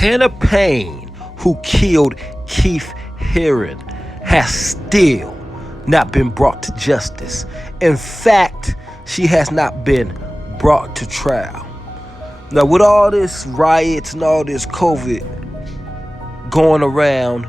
Hannah Payne, who killed Keith Heron, has still not been brought to justice. In fact, she has not been brought to trial. Now, with all this riots and all this COVID going around,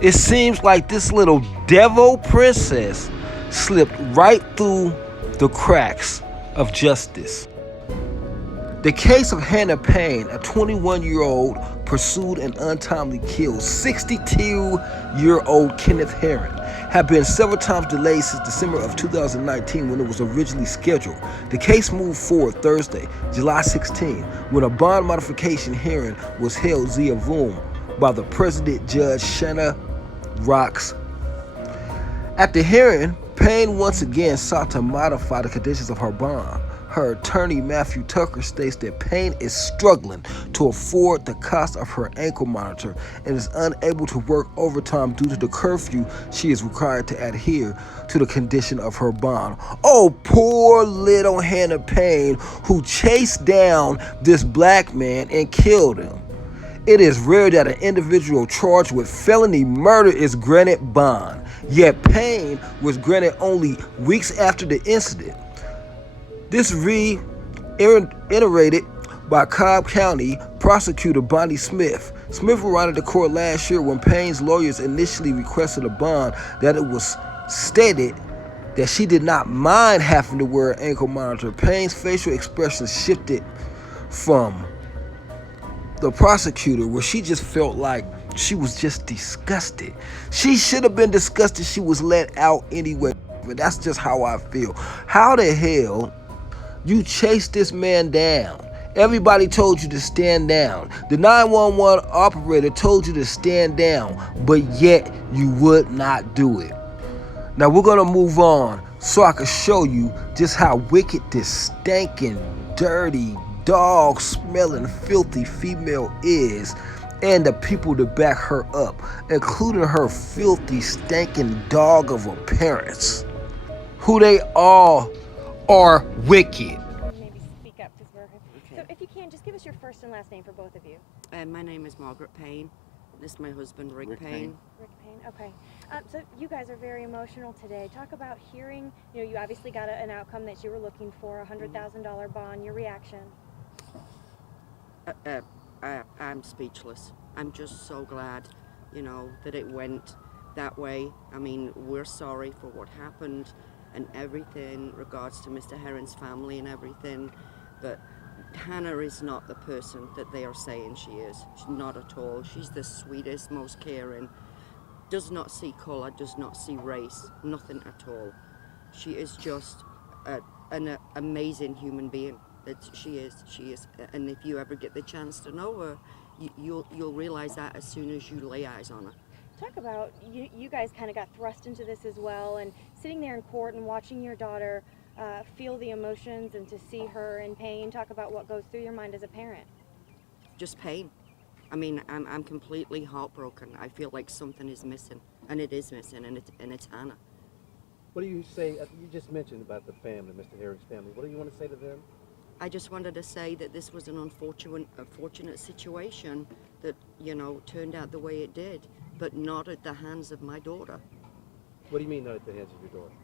it seems like this little devil princess slipped right through the cracks of justice. The case of Hannah Payne, a 21-year-old pursued and untimely killed 62-year-old Kenneth Heron, had been several times delayed since December of 2019 when it was originally scheduled. The case moved forward Thursday, July 16, when a bond modification hearing was held via Zoom by the President Judge Shanna Rocks. At the hearing, Payne once again sought to modify the conditions of her bond. Her attorney, Matthew Tucker, states that Payne is struggling to afford the cost of her ankle monitor and is unable to work overtime due to the curfew she is required to adhere to the condition of her bond. Oh, poor little Hannah Payne, who chased down this black man and killed him. It is rare that an individual charged with felony murder is granted bond, yet Payne was granted only weeks after the incident. This reiterated by Cobb County Prosecutor Bonnie Smith. Smith arrived at the court last year when Payne's lawyers initially requested a bond that it was stated that she did not mind having to wear an ankle monitor. Payne's facial expression shifted from the prosecutor, where she just felt like she was just disgusted. She should have been disgusted she was let out anyway. But that's just how I feel. How the hell you chased this man down? Everybody told you to stand down. The 911 operator told you to stand down, but yet you would not do it. Now we're gonna move on so I can show you just how wicked this stinking, dirty, dog-smelling, filthy female is, and the people to back her up, including her filthy, stinking dog of a parents, who they all are wicked. Maybe speak up because we're... Okay. So if you can, just give us your first and last name for both of you. My name is Margaret Payne. This is my husband, Rick Payne. Rick Payne, okay. So you guys are very emotional today. Talk about hearing, you obviously got an outcome that you were looking for, a $100,000 bond. Your reaction? I'm speechless. I'm just so glad, that it went that way. I mean, we're sorry for what happened and everything, regards to Mr. Heron's family and everything, but Hannah is not the person that they are saying she is. She's not at all. She's the sweetest, most caring, does not see color, does not see race, nothing at all. She is just an amazing human being. She is, and if you ever get the chance to know her, you'll realize that as soon as you lay eyes on her. Talk about, you guys kind of got thrust into this as well, and sitting there in court and watching your daughter feel the emotions and to see her in pain. Talk about what goes through your mind as a parent. Just pain. I mean, I'm completely heartbroken. I feel like something is missing, and it is missing, and it's Hannah. What do you say? You just mentioned about the family, Mr. Heron's family. What do you want to say to them? I just wanted to say that this was an unfortunate situation that, turned out the way it did, but not at the hands of my daughter. What do you mean not at the hands of your daughter?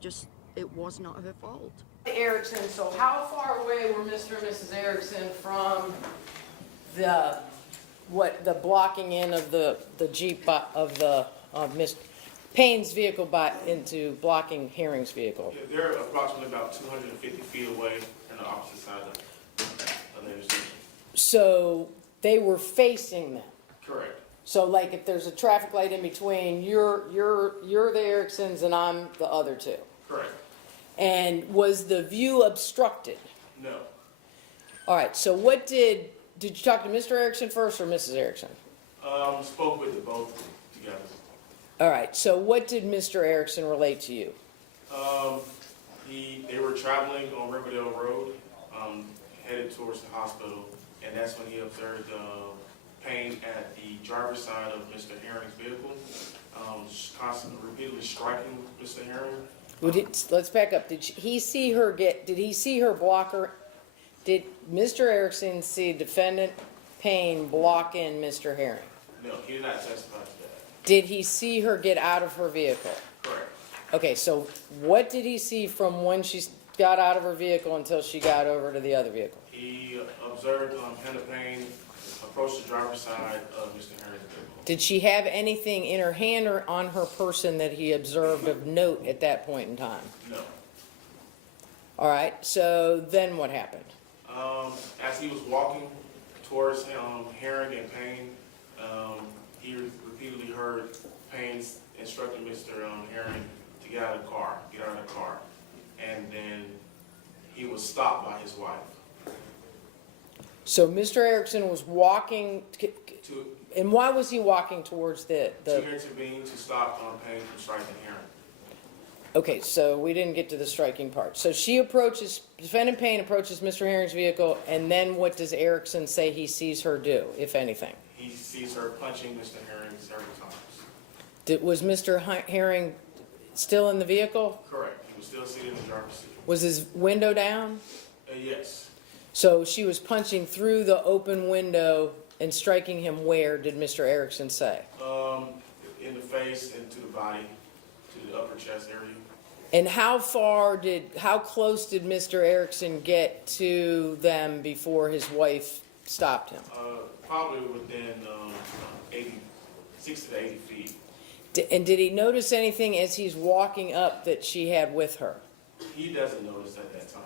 Just, it was not her fault. Erickson, so how far away were Mr. and Mrs. Erickson from the blocking in of the Jeep of Miss Payne's vehicle into blocking Herring's vehicle? Yeah, they're approximately about 250 feet away on the opposite side of the intersection. So they were facing them. Correct. So like if there's a traffic light in between, you're the Ericksons and I'm the other two. Correct. And was the view obstructed? No. All right, so what did you talk to Mr. Erickson first or Mrs. Erickson? Spoke with the both together. All right, so what did Mr. Erickson relate to you? They were traveling on Riverdale Road, headed towards the hospital, and that's when he observed Payne at the driver's side of Mr. Herring's vehicle, constantly, repeatedly striking Mr. Herring. Let's back up. Did he see her block her? Did Mr. Erickson see a defendant Payne block in Mr. Herring? No, he did not testify to that. Did he see her get out of her vehicle? Correct. Okay, so what did he see from when she got out of her vehicle until she got over to the other vehicle? He observed Hannah Payne approach the driver's side of Mr. Herring's vehicle. Did she have anything in her hand or on her person that he observed of note at that point in time? No. All right, so then what happened? As he was walking towards Herring and Payne, he repeatedly heard Payne instructing Mr. Herring to get out of the car, and then he was stopped by his wife. So Mr. Erickson was walking, and why was he walking towards the? To intervene to stop Payne from striking Herring. Okay, so we didn't get to the striking part. So defendant Payne approaches Mr. Herring's vehicle, and then what does Erickson say he sees her do, if anything? He sees her punching Mr. Herring several times. Was Mr. Herring still in the vehicle? Correct. He was still seated in the driver's seat. Was his window down? Yes. So she was punching through the open window and striking him where, did Mr. Erickson say? In the face and to the body, to the upper chest area. And how close did Mr. Erickson get to them before his wife stopped him? Probably within 60 to 80 feet. And did he notice anything as he's walking up that she had with her? He doesn't notice at that time.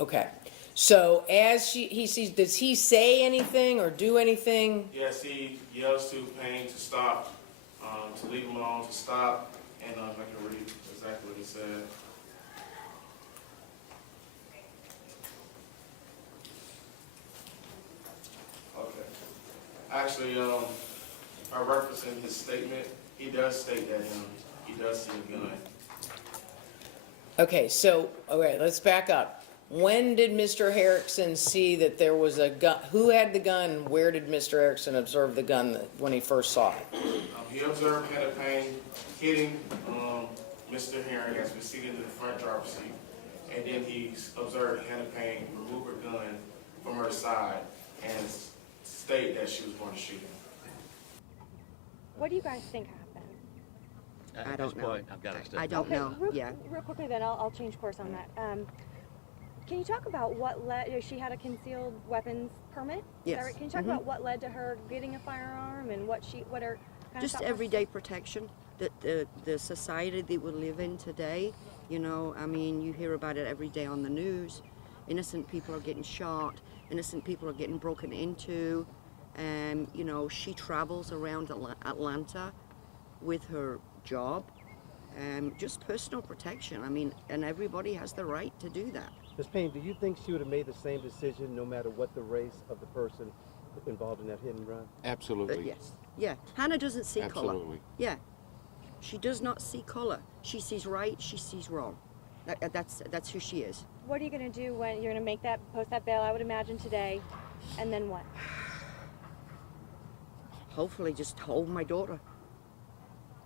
Okay. So as he sees, does he say anything or do anything? Yes, he yells to Payne to stop, to leave him alone, to stop, and I can read exactly what he said. Okay. Actually, by referencing his statement, he does state that he does see a gun. Okay, so, okay, let's back up. When did Mr. Erickson see that there was a gun? Who had the gun? Where did Mr. Erickson observe the gun when he first saw it? He observed Hannah Payne hitting Mr. Herring as he was seated in the front driver's seat. And then he observed Hannah Payne remove her gun from her side and state that she was going to shoot him. What do you guys think happened? I don't know. I've got to I don't know. Yeah. Real quickly then, I'll change course on that. Can you talk about what led, she had a concealed weapons permit? Yes. Can you talk about what led to her getting a firearm and what her kind Just of thought everyday protection that the society that we live in today, you know, I mean, you hear about it every day on the news. Innocent people are getting shot, innocent people are getting broken into, and, you know, she travels around Atlanta with her job, and just personal protection. I mean, and everybody has the right to do that. Ms. Payne, do you think she would have made the same decision no matter what the race of the person involved in that hit and run? Absolutely. Yes. Yeah. Hannah doesn't see color. Absolutely. Yeah. She does not see color. She sees right. She sees wrong. That's who she is. What are you going to do when you're going to post that bail, I would imagine, today, and then what? Hopefully just hold my daughter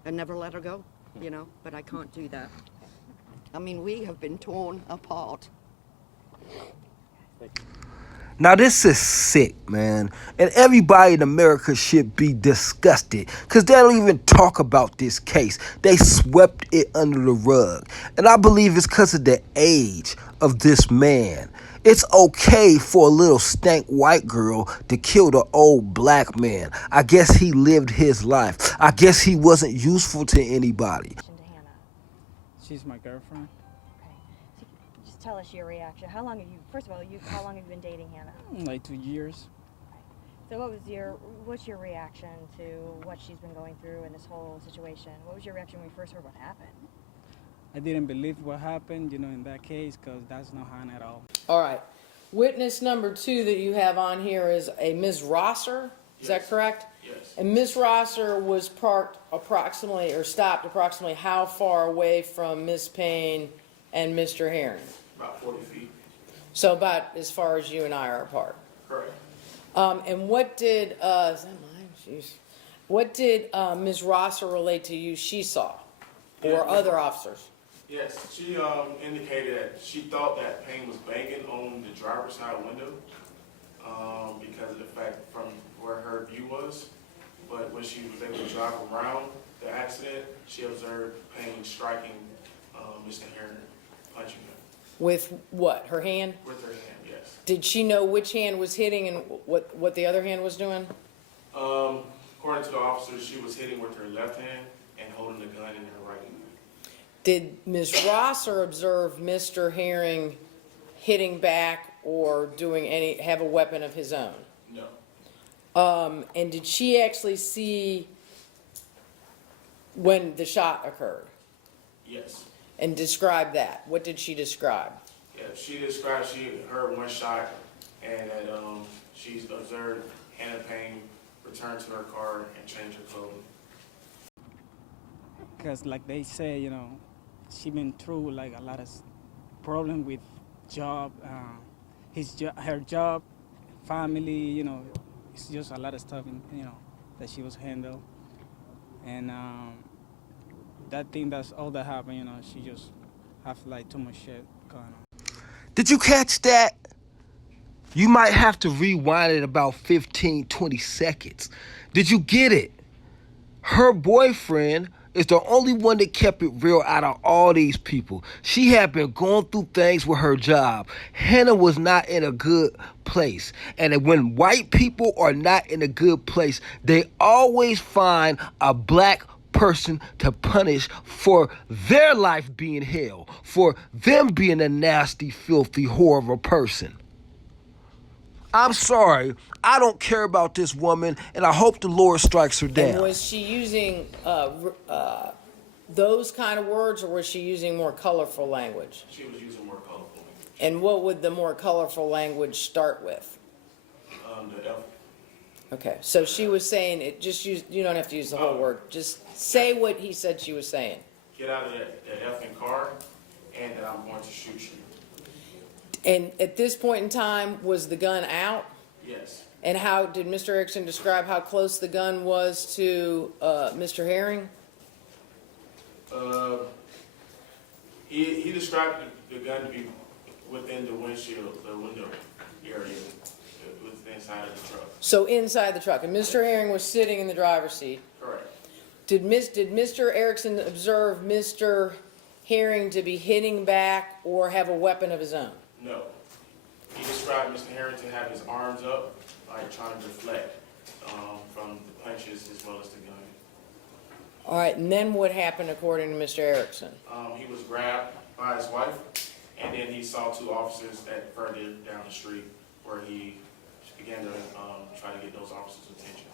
and never let her go, you know, but I can't do that. I mean, we have been torn apart. Now this is sick, man. And everybody in America should be disgusted because they don't even talk about this case. They swept it under the rug. And I believe it's because of the age of this man. It's okay for a little stank white girl to kill the old black man. I guess he lived his life. I guess he wasn't useful to anybody. To Hannah. She's my girlfriend. Okay. So just tell us your reaction. How long have you, first of all, how long have you been dating Hannah? Like 2 years. So what's your reaction to what she's been going through in this whole situation? What was your reaction when you first heard what happened? I didn't believe what happened, you know, in that case, because that's not Hannah at all. All right. Witness number 2 that you have on here is a Ms. Rosser. Is that correct? Yes. And Ms. Rosser was stopped approximately how far away from Ms. Payne and Mr. Herring? About 40 feet. So about as far as you and I are apart. Correct. And what did, is that mine? Jeez. What did Ms. Rosser relate to you she saw? Or other officers? Yes, she indicated that she thought that Payne was banging on the driver's side window. because of the fact from where her view was. But when she was able to drive around the accident, she observed Payne striking Mr. Herring, punching him. With what? Her hand? With her hand, yes. Did she know which hand was hitting and what the other hand was doing? According to the officers, she was hitting with her left hand and holding the gun in her right hand. Did Ms. Rosser observe Mr. Herring hitting back or have a weapon of his own? No. And did she actually see when the shot occurred? Yes. And describe that. What did she describe? Yeah, she described she heard one shot and that she's observed Hannah Payne return to her car and change her clothing. Because like they say, you know, she been through like a lot of problem with job, her job, family, you know, it's just a lot of stuff, you know, that she was handled. And that thing, that's all that happened, you know, she just have like too much shit going on. Did you catch that? You might have to rewind it about 15, 20 seconds. Did you get it? Her boyfriend is the only one that kept it real out of all these people. She had been going through things with her job. Hannah was not in a good place. And when white people are not in a good place, they always find a black person to punish for their life being hell, for them being a nasty, filthy, horrible person. I'm sorry. I don't care about this woman, and I hope the Lord strikes her down. And was she using those kind of words, or was she using more colorful language? She was using more colorful language. And what would the more colorful language start with? The F. Okay, so she was saying it. Just use. You don't have to use the whole word. Just say what he said she was saying. Get out of that effing car, and that I'm going to shoot you. And at this point in time, was the gun out? Yes. And how did Mr. Erickson describe how close the gun was to Mr. Herring? He described the gun to be within the windshield, the window area, within inside of the truck. So inside the truck, and Mr. Herring was sitting in the driver's seat. Correct. Did Mr. Erickson observe Mr. Herring to be hitting back or have a weapon of his own? No. He described Mr. Herring to have his arms up, like trying to deflect from the punches as well as the gun. All right, and then what happened according to Mr. Erickson? He was grabbed by his wife, and then he saw two officers that further down the street where he began to try to get those officers' attention.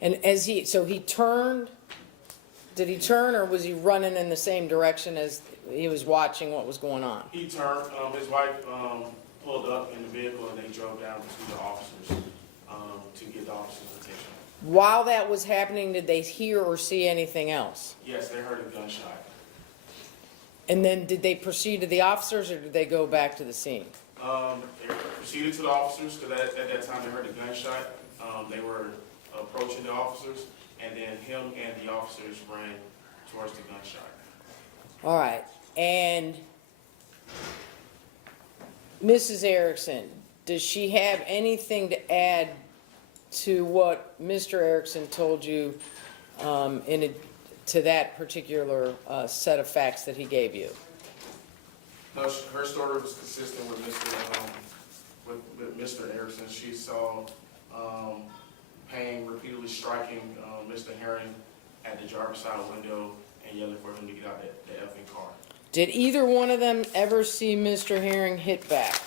And so he turned, did he turn or was he running in the same direction as he was watching what was going on? He turned, his wife pulled up in the vehicle and they drove down to the officers to get the officers' attention. While that was happening, did they hear or see anything else? Yes, they heard a gunshot. And then did they proceed to the officers or did they go back to the scene? They proceeded to the officers because at that time they heard a gunshot. They were approaching the officers, and then him and the officers ran towards the gunshot. All right, and Mrs. Erickson, does she have anything to add to what Mr. Erickson told you to that particular set of facts that he gave you? No, her story was consistent with Mr. Erickson. She saw Payne repeatedly striking Mr. Herring at the driver's side window and yelling for him to get out the effing car. Did either one of them ever see Mr. Herring hit back?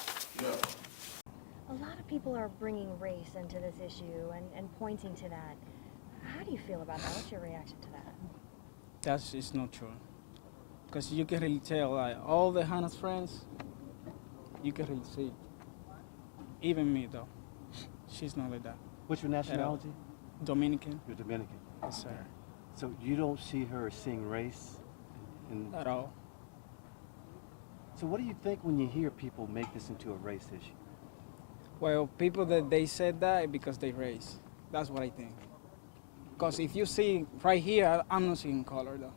No. A lot of people are bringing race into this issue and pointing to that. How do you feel about that? What's your reaction to that? That's just not true. Because you can really tell, like, all the Hannah's friends, you can really see. Even me, though. She's not like that. What's your nationality? Dominican. You're Dominican. Yes, sir. So you don't see her as seeing race? At all. So what do you think when you hear people make this into a race issue? Well, people that they said that because they race. That's what I think. Because if you see right here, I'm not seeing color, though.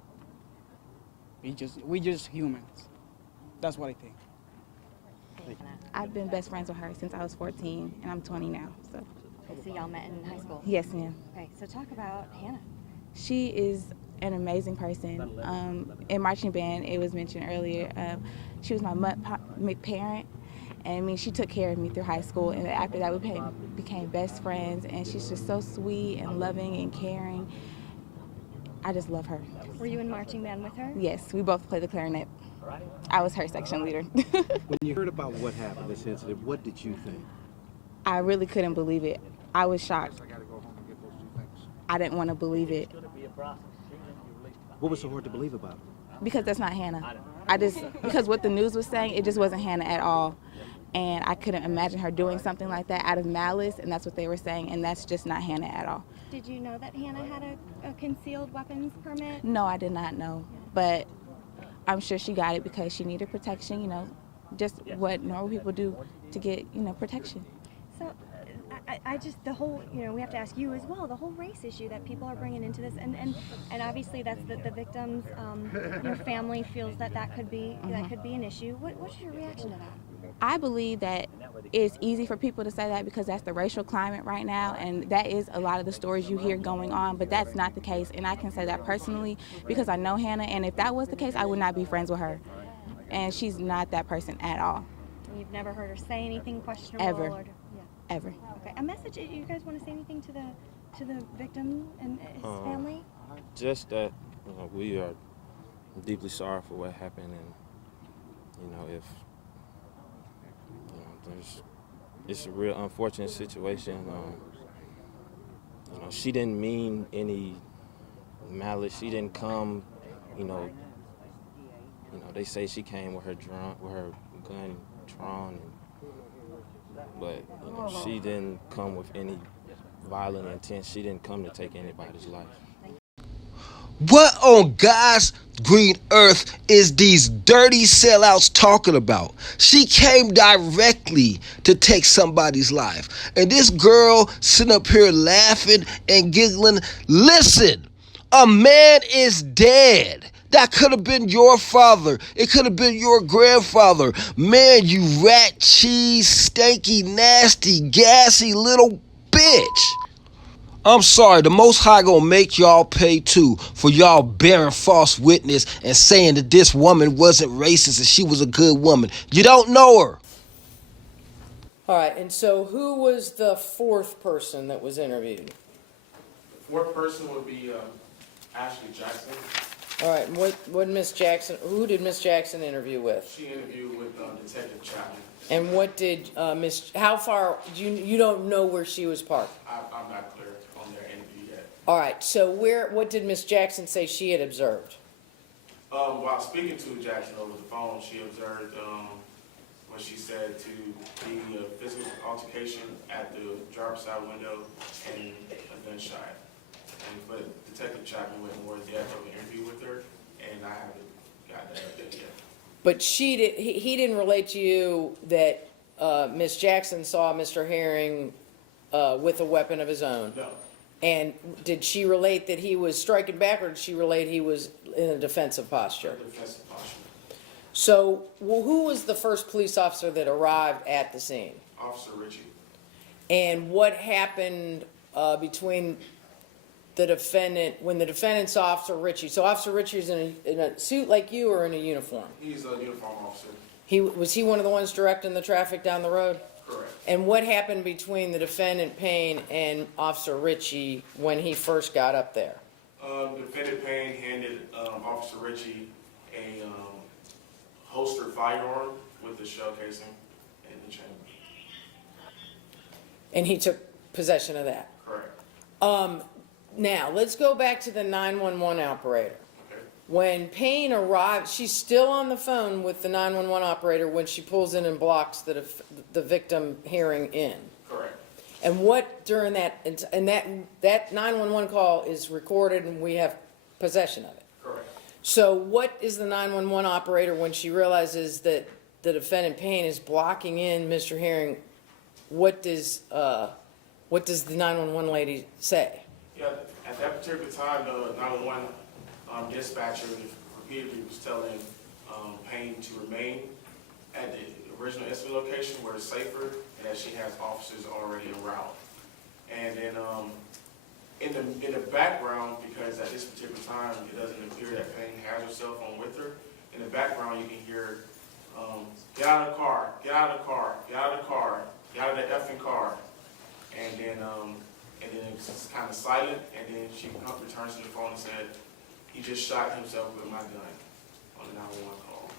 We just humans. That's what I think. I've been best friends with her since I was 14, and I'm 20 now. So. Okay, so y'all met in high school? Yes, ma'am. Okay, so talk about Hannah. She is an amazing person. In marching band, it was mentioned earlier, she was my parent. And I mean, she took care of me through high school, and after that, we became best friends. And she's just so sweet and loving and caring. I just love her. Were you in marching band with her? Yes, we both played the clarinet. I was her section leader. When you heard about what happened, this incident, what did you think? I really couldn't believe it. I was shocked. I didn't want to believe it. What was so hard to believe about it? Because that's not Hannah. Because what the news was saying, it just wasn't Hannah at all. And I couldn't imagine her doing something like that out of malice, and that's what they were saying, and that's just not Hannah at all. Did you know that Hannah had a concealed weapons permit? No, I did not know, but I'm sure she got it because she needed protection, you know, just what normal people do to get, you know, protection. So, I just, the whole, you know, we have to ask you as well, the whole race issue that people are bringing into this, and obviously that's the victim's, your family feels that could be an issue. What's your reaction to that? I believe that it's easy for people to say that because that's the racial climate right now, and that is a lot of the stories you hear going on, but that's not the case, and I can say that personally because I know Hannah, and if that was the case, I would not be friends with her, and she's not that person at all. And you've never heard her say anything questionable? Ever. Yeah. Ever. Okay, a message, you guys want to say anything to the victim and his family? Just that, you know, we are deeply sorry for what happened, and, you know, if it's a real unfortunate situation. You know, she didn't mean any malice. She didn't come, you know, they say she came with her gun drawn, but you know, she didn't come with any violent intent. She didn't come to take anybody's life. What on God's green earth is these dirty sellouts talking about? She came directly to take somebody's life. And this girl sitting up here laughing and giggling. Listen, a man is dead. That could have been your father. It could have been your grandfather. Man, you rat, cheese, stanky, nasty, gassy little bitch. I'm sorry, the Most High gonna make y'all pay too for y'all bearing false witness and saying that this woman wasn't racist and she was a good woman. You don't know her. All right, and so who was the fourth person that was interviewed? Fourth person would be Ashley Jackson. All right, who did Miss Jackson interview with? She interviewed with Detective Chapman. And what did how far, you don't know where she was parked? I'm not clear on their interview yet. All right, so what did Miss Jackson say she had observed? While speaking to Jackson over the phone, she observed what she said to be a physical altercation at the driver's side window and a gunshot. But Detective Chapman went more in depth of an interview with her, and I haven't got that update yet. But he didn't relate to you that Miss Jackson saw Mr. Herring with a weapon of his own? No. And did she relate that he was striking back, or did she relate he was in a defensive posture? Defensive posture. So, who was the first police officer that arrived at the scene? Officer Ritchie. And what happened between the defendant, when the defendant saw Officer Ritchie? So Officer Ritchie is in a suit like you or in a uniform? He's a uniform officer. Was he one of the ones directing the traffic down the road? Correct. And what happened between the defendant Payne and Officer Ritchie when he first got up there? Defendant Payne handed Officer Ritchie a holstered firearm with the shell casing in the chamber. And he took possession of that? Correct. Now, let's go back to the 911 operator. Okay. When Payne arrived, she's still on the phone with the 911 operator when she pulls in and blocks the victim hearing in. Correct. And what during that, and that 911 call is recorded and we have possession of it. Correct. So what is the 911 operator when she realizes that the defendant Payne is blocking in Mr. Herring? What does the 911 lady say? Yeah, at that particular time, the 911 dispatcher repeatedly was telling Payne to remain original incident location where it's safer and that she has officers already en route. And then in the background, because at this particular time it doesn't appear that Payne has her cell phone with her, in the background you can hear, get out of the car, get out of the car, get out of the car, get out of the effing car. And then it's kind of silent, and then she returns to the phone and said, he just shot himself with my gun on the 911 call.